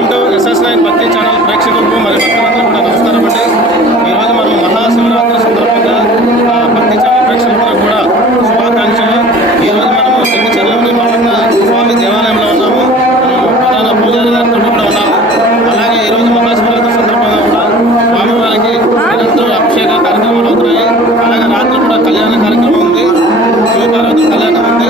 Welcome to SSN భక్తి channel ప్రేక్షకులకు మరియు భక్తులందరూ కూడా నమస్కారం అండి. ఈరోజు మనం మహాశివరాత్రి సందర్భంగా భక్తి ఛానల్ ప్రేక్షకులకు కూడా శుభాకాంక్షలు. ఈరోజు మనము సింగచర్లలోని మామన్న స్వామి దేవాలయంలో ఉన్నాము. ప్రధాన పూజారి గారితో కూడా ఉన్నాము. అలాగే ఈరోజు మహాశివరాత్రి సందర్భంగా కూడా స్వామివారికి నిరంతరం అభిషేక కార్యక్రమాలు అవుతున్నాయి. అలాగే రాత్రి కూడా కళ్యాణ కార్యక్రమం ఉంది. శివపార్వతి కళ్యాణం ఉంది.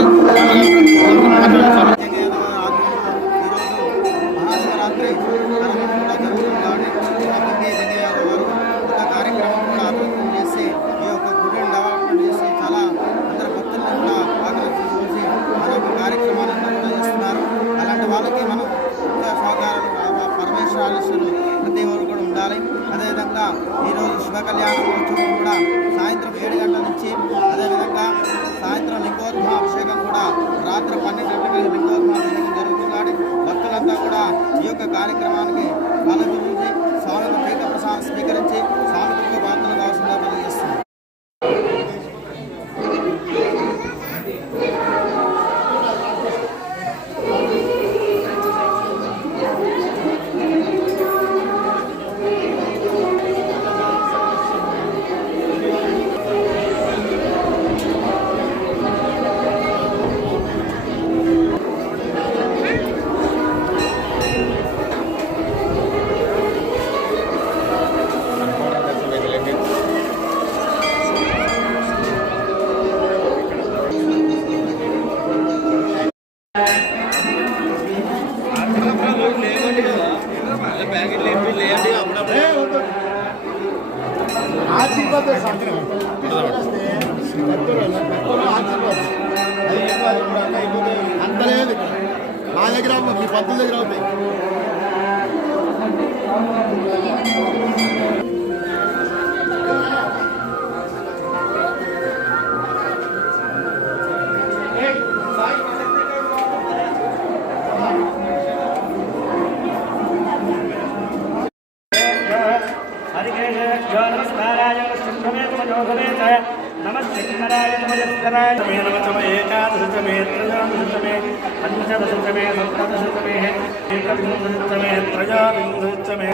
కార్యక్రమం కూడా అభివృద్ధి చేసి ఈ యొక్క గుడిని డెవలప్మెంట్ చేసి చాలా అందరు భక్తులను కూడా ఆకర్షించి మన యొక్క కార్యక్రమాలను కూడా చేస్తున్నారు. అలాంటి వాళ్ళకి మనం సహకారాలు పరమేశ్వరాలు ప్రతి ఒక్కరు కూడా ఉండాలి. అదేవిధంగా ఈరోజు శివ కళ్యాణ మహోత్సవం కూడా సాయంత్రం 7 గంటల నుంచి, అదేవిధంగా సాయంత్రం లింగోద్భవ అభిషేకం కూడా రాత్రి 12 గంటలకు లింగోద్భవ అభిషేకం జరుగుతుంది. భక్తులంతా కూడా ఈ యొక్క కార్యక్రమానికి పాల్గొని స్వామికి తీర్థ ప్రసాదం స్వీకరించి స్వామికి ప్రార్థన కావాల్సిందిగా తెలియజేస్తున్నారు. అంత లేదు నా దగ్గర మీ పంతుల దగ్గర అవుతాయి. नमस्ते नमस्काराय नमः नमः एकादशतमे त्रयोदशतमे पंचदशतमे सप्तदशतमे एकविंशतितमे त्रयोविंशतितमे